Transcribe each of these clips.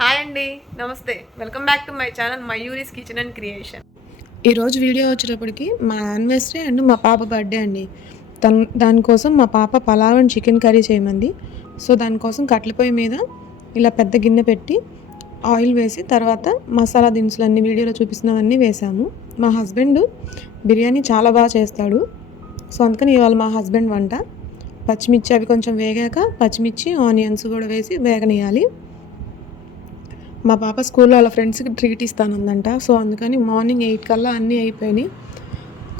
Hi అండి namaste. Welcome back to my channel Mayuri's kitchen and creation. ఈరోజు video వచ్చేటప్పటికి మా యానివర్సరీ అండ్ మా పాప బర్త్డే అండి. తన్ దానికోసం మా పాప పలావ్ అండ్ చికెన్ కర్రీ చేయమంది. సో దానికోసం కట్లపొయ్యి మీద ఇలా పెద్ద గిన్నె పెట్టి ఆయిల్ వేసి తర్వాత మసాలా దినుసులు అన్ని వీడియోలో చూపిస్తున్నవన్నీ వేసాము. మా హస్బెండ్ బిర్యానీ చాలా బాగా చేస్తాడు. సో అందుకని ఇవాళ మా హస్బెండ్ వంట. పచ్చిమిర్చి అవి కొంచెం వేగాక పచ్చిమిర్చి ఆనియన్స్ కూడా వేసి వేగనీయాలి మా పాప స్కూల్లో వాళ్ళ ఫ్రెండ్స్కి ట్రీట్ ఇస్తానందంట. సో అందుకని మార్నింగ్ ఎయిట్ కల్లా అన్నీ అయిపోయినాయి.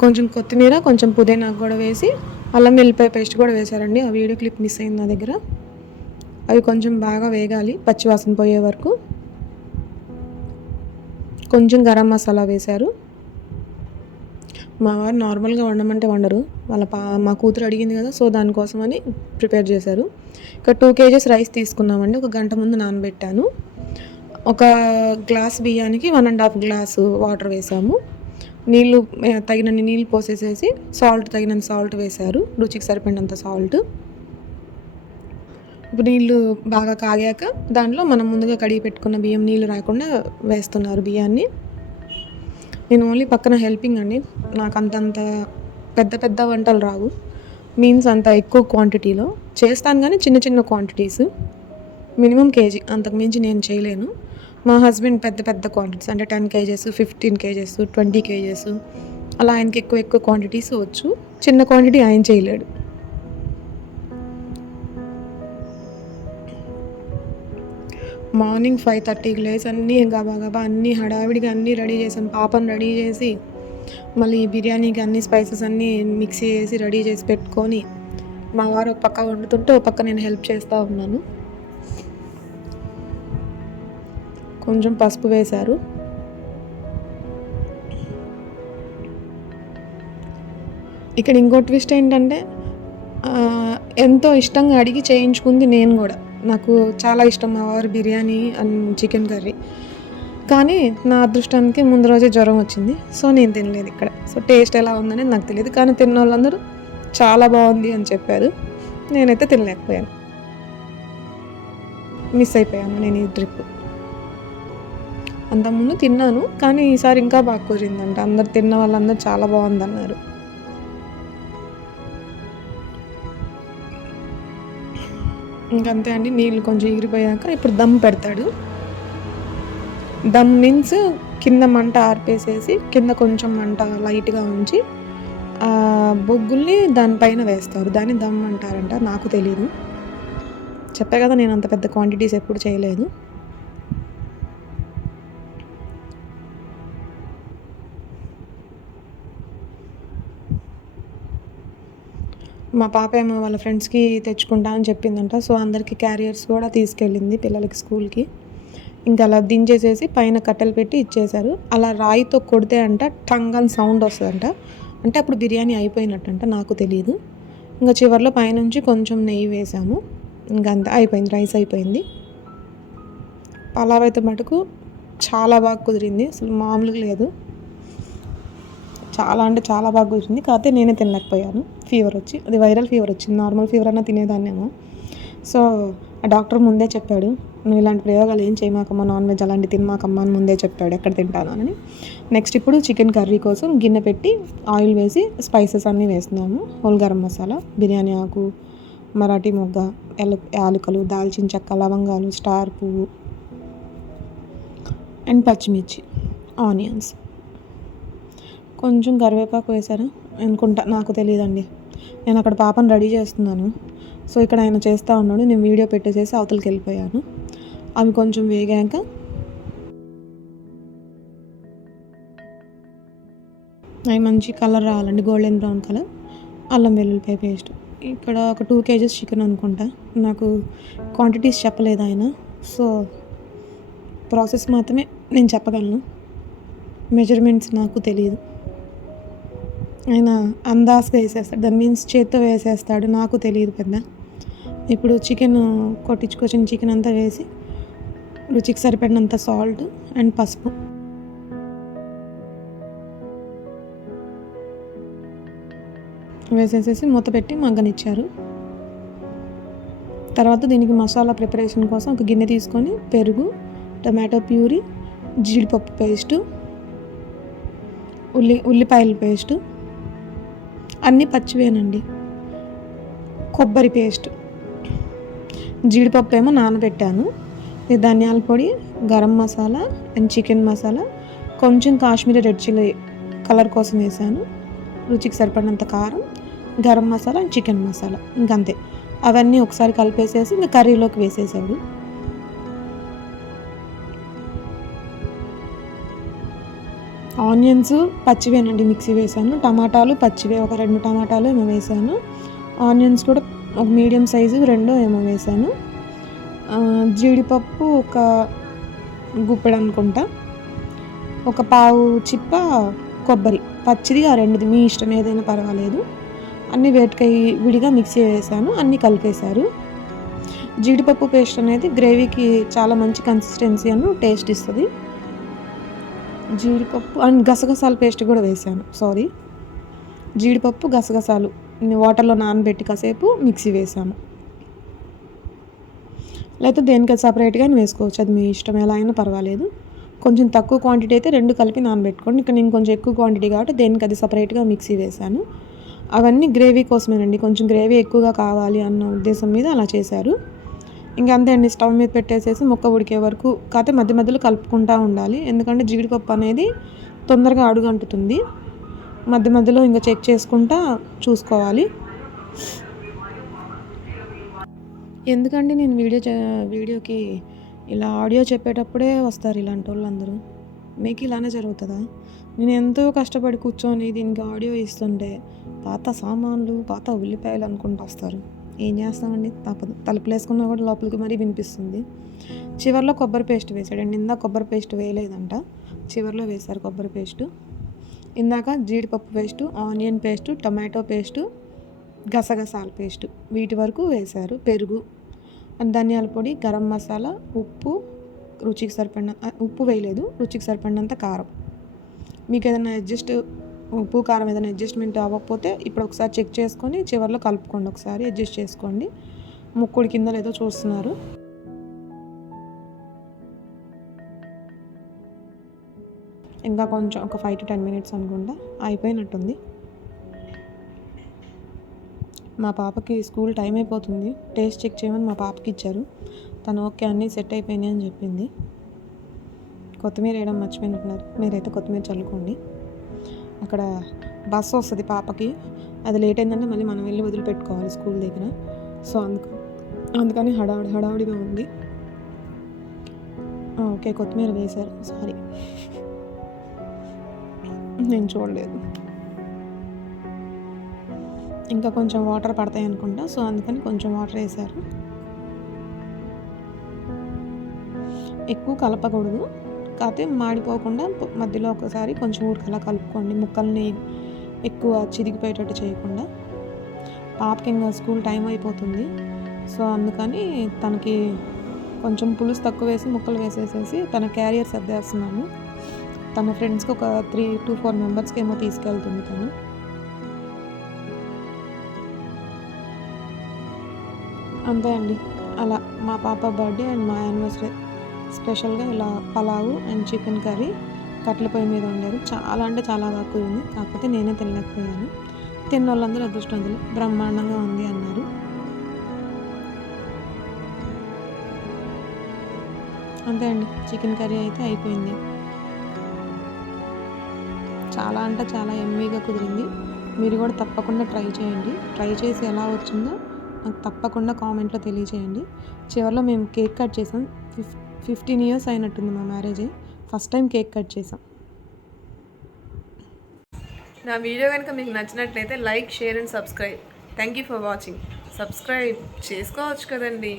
కొంచెం కొత్తిమీర కొంచెం పుదీనా కూడా వేసి అల్లం వెల్లిపాయ పేస్ట్ కూడా వేశారండి. ఆ వీడియో క్లిప్ మిస్ అయింది నా దగ్గర. అవి కొంచెం బాగా వేగాలి పచ్చివాసన పోయే వరకు. కొంచెం గరం మసాలా వేశారు. మా వారు నార్మల్గా వండమంటే వండరు. వాళ్ళ పా మా కూతురు అడిగింది కదా సో దానికోసమని ప్రిపేర్ చేశారు. ఇక టూ కేజెస్ రైస్ తీసుకున్నామండి. ఒక గంట ముందు నానబెట్టాను. ఒక గ్లాస్ బియ్యానికి one and half glass water వేసాము. నీళ్ళు తగినన్ని నీళ్ళు పోసేసేసి సాల్ట్ తగినంత సాల్ట్ వేశారు. రుచికి సరిపడినంత సాల్ట్. ఇప్పుడు నీళ్ళు బాగా కాగాక దాంట్లో మనం ముందుగా కడిగి పెట్టుకున్న బియ్యం నీళ్ళు రాకుండా వేస్తున్నారు బియ్యాన్ని. నేను ఓన్లీ పక్కన హెల్పింగ్ అండి. నాకు అంతంత పెద్ద పెద్ద వంటలు రావు. మీన్స్ అంత ఎక్కువ క్వాంటిటీలో చేస్తాను కానీ చిన్న చిన్న క్వాంటిటీస్ మినిమం కేజీ అంతకు మించి నేను చేయలేను. మా హస్బెండ్ పెద్ద పెద్ద క్వాంటిటీస్ అంటే ten kgs fifteen kgs twenty kgs అలా ఆయనకి ఎక్కువ ఎక్కువ క్వాంటిటీస్ వచ్చు చిన్న క్వాంటిటీ ఆయన చేయలేడు. మార్నింగ్ ఫైవ్ థర్టీకి లేచి అన్నీ గబా గబా అన్నీ హడావిడిగా అన్నీ రెడీ చేసాం. పాపను రెడీ చేసి మళ్ళీ బిర్యానీకి అన్ని స్పైసెస్ అన్నీ మిక్సీ చేసి రెడీ చేసి పెట్టుకొని మా వారు ఒక పక్క వండుతుంటే ఒక పక్క నేను హెల్ప్ చేస్తూ ఉన్నాను. కొంచెం పసుపు వేశారు. ఇక్కడ ఇంకో ట్విస్ట్ ఏంటంటే ఎంతో ఇష్టంగా అడిగి చేయించుకుంది నేను కూడా. నాకు చాలా ఇష్టం మా వారు బిర్యానీ అండ్ చికెన్ కర్రీ. కానీ నా అదృష్టానికి ముందు రోజే జ్వరం వచ్చింది. సో నేను తినలేదు ఇక్కడ. సో టేస్ట్ ఎలా ఉందనేది నాకు తెలియదు. కానీ తిన్న వాళ్ళందరూ చాలా బాగుంది అని చెప్పారు. నేనైతే తినలేకపోయాను. మిస్ అయిపోయాను నేను ఈ ట్రిప్ అంతకుముందు తిన్నాను కానీ ఈసారి ఇంకా బాగా కుదిరిందంట. అందరు తిన్న వాళ్ళందరూ చాలా బాగుందన్నారు. ఇంకంతే అండి నీళ్ళు కొంచెం ఎగిరిపోయాక ఇప్పుడు దమ్ పెడతాడు. దమ్ మీన్స్ కింద మంట ఆర్పేసేసి కింద కొంచెం మంట లైట్గా ఉంచి బొగ్గుల్ని దానిపైన వేస్తారు. దాన్ని దమ్ అంటారంట నాకు తెలియదు చెప్పే కదా నేను అంత పెద్ద క్వాంటిటీస్ ఎప్పుడు చేయలేదు. మా పాప ఏమో వాళ్ళ ఫ్రెండ్స్కి తెచ్చుకుంటా అని చెప్పిందంట. సో అందరికీ క్యారియర్స్ కూడా తీసుకెళ్ళింది పిల్లలకి స్కూల్కి. ఇంకా అలా దించేసేసి పైన కట్టెలు పెట్టి ఇచ్చేశారు. అలా రాయితో కొడితే అంట టంగ్ అని సౌండ్ వస్తుందంట. అంటే అప్పుడు బిర్యానీ అయిపోయినట్టంట నాకు తెలియదు ఇంకా చివరిలో పైనుంచి కొంచెం నెయ్యి వేసాము. ఇంకా అంత అయిపోయింది రైస్ అయిపోయింది. పలావ్ అయితే మటుకు చాలా బాగా కుదిరింది. అసలు మామూలుగా లేదు. చాలా అంటే చాలా బాగా కూర్చుంది కాకపోతే నేనే తినలేకపోయాను. ఫీవర్ వచ్చి అది వైరల్ ఫీవర్ వచ్చింది. నార్మల్ ఫీవర్ అన్నా తినేదాన్నేమో. సో ఆ డాక్టర్ ముందే చెప్పాడు నువ్వు ఇలాంటి ప్రయోగాలు ఏం చేయమాకమ్మా నాన్ వెజ్ అలాంటి తినమాకమ్మా అని ముందే చెప్పాడు ఎక్కడ తింటాను అని. నెక్స్ట్ ఇప్పుడు చికెన్ కర్రీ కోసం గిన్నె పెట్టి ఆయిల్ వేసి స్పైసెస్ అన్నీ వేస్తున్నాము. హోల్ గరం మసాలా బిర్యానీ ఆకు మరాఠీ మొగ్గ ఎల యాలకులు దాల్చిన చెక్క లవంగాలు స్టార్ పువ్వు అండ్ పచ్చిమిర్చి ఆనియన్స్. కొంచెం కరివేపాకు వేశారు? అనుకుంటా. నాకు తెలియదండి నేను అక్కడ పాపను రెడీ చేస్తున్నాను. సో ఇక్కడ ఆయన చేస్తూ ఉన్నాడు. నేను వీడియో పెట్టేసేసి అవతలకి వెళ్ళిపోయాను. అవి కొంచెం వేగాక అవి మంచి కలర్ రావాలండి. Golden brown colour. అల్లం వెల్లుల్లిపాయ పేస్ట్. ఇక్కడ ఒక టూ కేజెస్ చికెన్ అనుకుంటా. నాకు క్వాంటిటీస్ చెప్పలేదు ఆయన. సో ప్రాసెస్ మాత్రమే నేను చెప్పగలను. మెజర్మెంట్స్ నాకు తెలియదు ఆయన అందాస్గా వేసేస్తాడు. దాని మీన్స్ చేత్తో వేసేస్తాడు. నాకు తెలియదు పెద్ద. ఇప్పుడు చికెన్ కొట్టించుకొచ్చిన చికెన్ అంతా వేసి రుచికి సరిపడినంత సాల్ట్ అండ్ పసుపు. వేసేసేసి మూత పెట్టి మగ్గనిచ్చారు. తర్వాత దీనికి మసాలా ప్రిపరేషన్ కోసం ఒక గిన్నె తీసుకొని పెరుగు టమాటో ప్యూరీ జీడిపప్పు పేస్టు ఉల్లి ఉల్లిపాయల పేస్టు అన్నీ పచ్చివేనండి. కొబ్బరి పేస్ట్. జీడిపప్పు ఏమో నానబెట్టాను. ధనియాల పొడి గరం మసాలా అండ్ చికెన్ మసాలా. కొంచెం కాశ్మీరీ రెడ్ చిల్లీ కలర్ కోసం వేసాను. రుచికి సరిపడినంత కారం గరం మసాలా అండ్ చికెన్ మసాలా. ఇంకంతే. అవన్నీ ఒకసారి కలిపేసేసి ఇంకా కర్రీలోకి వేసేసాడు ఆనియన్స్ పచ్చివేనండి మిక్సీ వేసాను టమాటాలు పచ్చివే ఒక రెండు టమాటాలు ఏమో వేసాను. ఆనియన్స్ కూడా ఒక మీడియం సైజు రెండో ఏమో వేసాను. జీడిపప్పు ఒక గుప్పెడు అనుకుంటా ఒక పావు చిప్ప కొబ్బరి. పచ్చిది ఆ రెండుది మీ ఇష్టం ఏదైనా పర్వాలేదు. అన్ని వేటికై విడిగా మిక్సీ వేసాను అన్నీ కలిపేశారు. జీడిపప్పు పేస్ట్ అనేది గ్రేవీకి చాలా మంచి కన్సిస్టెన్సీ అను టేస్ట్ ఇస్తుంది. జీడిపప్పు అండ్ గసగసాల పేస్ట్ కూడా వేసాను. సారీ జీడిపప్పు గసగసాలు వాటర్లో నానబెట్టి కాసేపు మిక్సీ వేసాము లేకపోతే దేనికి సపరేట్గా వేసుకోవచ్చు. అది మీ ఇష్టం. ఎలా అయినా పర్వాలేదు. కొంచెం తక్కువ క్వాంటిటీ అయితే రెండు కలిపి నానబెట్టుకోండి. ఇక్కడ నేను కొంచెం ఎక్కువ క్వాంటిటీ కాబట్టి దేనికి అది సపరేట్గా మిక్సీ వేసాను. అవన్నీ గ్రేవీ కోసమేనండి. కొంచెం గ్రేవీ ఎక్కువగా కావాలి అన్న ఉద్దేశం మీద అలా చేశారు. అంతే అండి స్టవ్ మీద పెట్టేసేసి ముక్క ఉడికే వరకు కాకపోతే మధ్య మధ్యలో కలుపుకుంటూ ఉండాలి. ఎందుకంటే జీడిపప్పు అనేది తొందరగా అడుగంటుతుంది. మధ్య మధ్యలో ఇంకా చెక్ చేసుకుంటా చూసుకోవాలి. ఎందుకంటే నేను వీడియో చే- వీడియోకి ఇలా ఆడియో చెప్పేటప్పుడే వస్తారు ఇలాంటి వాళ్ళందరూ? మీకు ఇలానే జరుగుతుందా? నేను ఎంతో కష్టపడి కూర్చొని దీనికి ఆడియో ఇస్తుంటే పాత సామాన్లు పాత ఉల్లిపాయలు అనుకుంటూ వస్తారు. ఏం చేస్తామండి? తప్పదు తలుపులు వేసుకున్నా కూడా లోపలికి మరీ వినిపిస్తుంది. చివర్లో కొబ్బరి పేస్ట్ వేసాడండి. ఇందాక కొబ్బరి పేస్ట్ వేయలేదంట. చివర్లో వేశారు కొబ్బరి పేస్టు. ఇందాక జీడిపప్పు paste onion paste tomato paste గసగసాల పేస్టు వీటి వరకు వేశారు. పెరుగు ధనియాల పొడి గరం మసాలా ఉప్పు రుచికి సరిపడిన ఉప్పు వేయలేదు. రుచికి సరిపడినంత కారం. మీకు ఏదైనా అడ్జస్ట్ ఉప్పు కారం ఏదైనా అడ్జస్ట్మెంట్ అవ్వకపోతే ఇప్పుడు ఒకసారి చెక్ చేసుకొని చివరిలో కలుపుకోండి ఒకసారి అడ్జస్ట్ చేసుకోండి. ముక్కుడు కింద లేదో చూస్తున్నారు. ఇంకా కొంచెం ఒక ఫైవ్ టు టెన్ మినిట్స్ అనుకుంటా. అయిపోయినట్టుంది. మా పాపకి స్కూల్ టైం అయిపోతుంది. టేస్ట్ చెక్ చేయమని మా పాపకి ఇచ్చారు. తను ఓకే అన్నీ సెట్ అయిపోయినాయి అని చెప్పింది. కొత్తిమీర వేయడం మర్చిపోయినట్టున్నారు. మీరైతే కొత్తిమీర చల్లుకోండి. అక్కడ బస్సు వస్తుంది పాపకి. అది లేట్ అయిందంటే మళ్ళీ మనం వెళ్ళి వదిలిపెట్టుకోవాలి స్కూల్ దగ్గర. సో అందుకు అందుకని హడావుడి హడావుడిగా ఉంది. ఓకే కొత్తిమీర వేశారు. సారీ నేను చూడలేదు. ఇంకా కొంచెం వాటర్ పడతాయి అనుకుంటా. సో అందుకని కొంచెం వాటర్ వేశారు. ఎక్కువ కలపకూడదు. కాకపోతే మాడిపోకుండా మధ్యలో ఒకసారి కొంచెం ఉడకలా కలుపుకోండి. ముక్కల్ని ఎక్కువ చిరిగిపోయేటట్టు చేయకుండా. పాపకి ఇంకా స్కూల్ టైం అయిపోతుంది. సో అందుకని తనకి కొంచెం పులుసు తక్కువ వేసి ముక్కలు వేసేసేసి తన క్యారియర్ సర్దేస్తున్నాను. తన ఫ్రెండ్స్కి ఒక త్రీ టు ఫోర్ మెంబర్స్కి ఏమో తీసుకెళ్తుంది తను. అంతే అండి. అలా మా పాప బర్త్డే అండ్ మా యానివర్సరీ. స్పెషల్గా ఇలా పలావు అండ్ చికెన్ కర్రీ కట్టెల పొయ్యి మీద వండారు. చాలా అంటే చాలా బాగా కుదిరింది కాకపోతే నేనే తినలేకపోయాను. తిన్న వాళ్ళందరూ అదృష్టవంతులు బ్రహ్మాండంగా ఉంది అన్నారు. అంతే అండి. చికెన్ కర్రీ అయితే అయిపోయింది. చాలా అంటే చాలా ఎమ్మీగా కుదిరింది. మీరు కూడా తప్పకుండా ట్రై చేయండి. ట్రై చేసి ఎలా వచ్చిందో నాకు తప్పకుండా కామెంట్లో తెలియచేయండి. చివరిలో మేము కేక్ కట్ చేసాం. ఫిఫ్ ఫిఫ్టీన్ ఇయర్స్ అయినట్టుంది మా marriage. First time cake cut చేసాం. నా వీడియో కనుక మీకు నచ్చినట్లయితే like share and subscribe. Thank you for watching subscribe చేసుకోవచ్చు కదండీ.